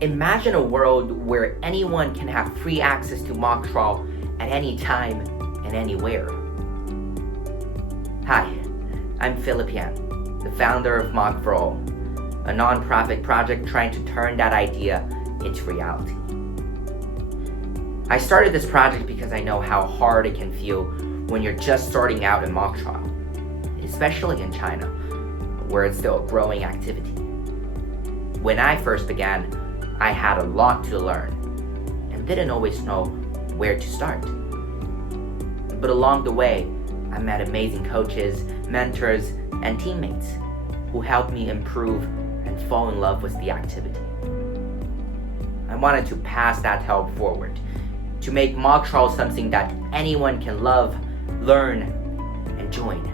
Imagine a world where anyone can have free access to mock trial at any time and anywhere. Hi, I'm Philip Yan, the founder of Mock for All, a non-profit project trying to turn that idea into reality. I started this project because I know how hard it can feel when you're just starting out in mock trial, especially in China, where it's still a growing activity. When I first began, I had a lot to learn and didn't always know where to start. But along the way, I met amazing coaches, mentors, and teammates who helped me improve and fall in love with the activity. I wanted to pass that help forward, to make mock trial something that anyone can love, learn, and join,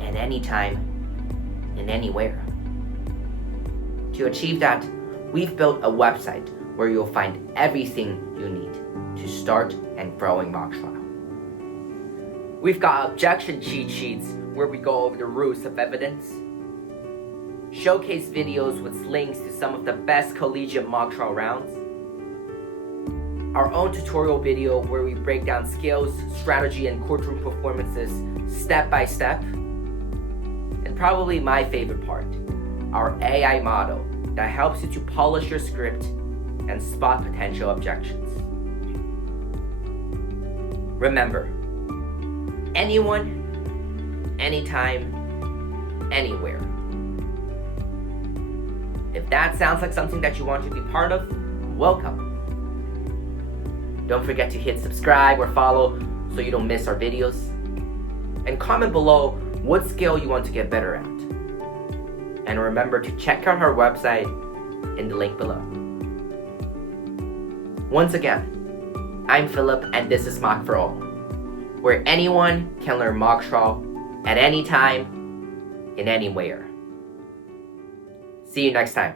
at any time and anywhere. To achieve that, we've built a website where you'll find everything you need to start and growing mock trial. We've got objection cheat sheets where we go over the rules of evidence, showcase videos with links to some of the best collegiate mock trial rounds, our own tutorial video where we break down skills, strategy, and courtroom performances step by step, and probably my favorite part, our AI model that helps you to polish your script and spot potential objections. Remember, anyone, anytime, anywhere. If that sounds like something that you want to be part of, welcome. Don't forget to hit subscribe or follow so you don't miss our videos. And comment below what skill you want to get better at. And remember to check out our website in the link below. Once again, I'm Philip and this is Mock for All, where anyone can learn mock trial at any time and anywhere. See you next time.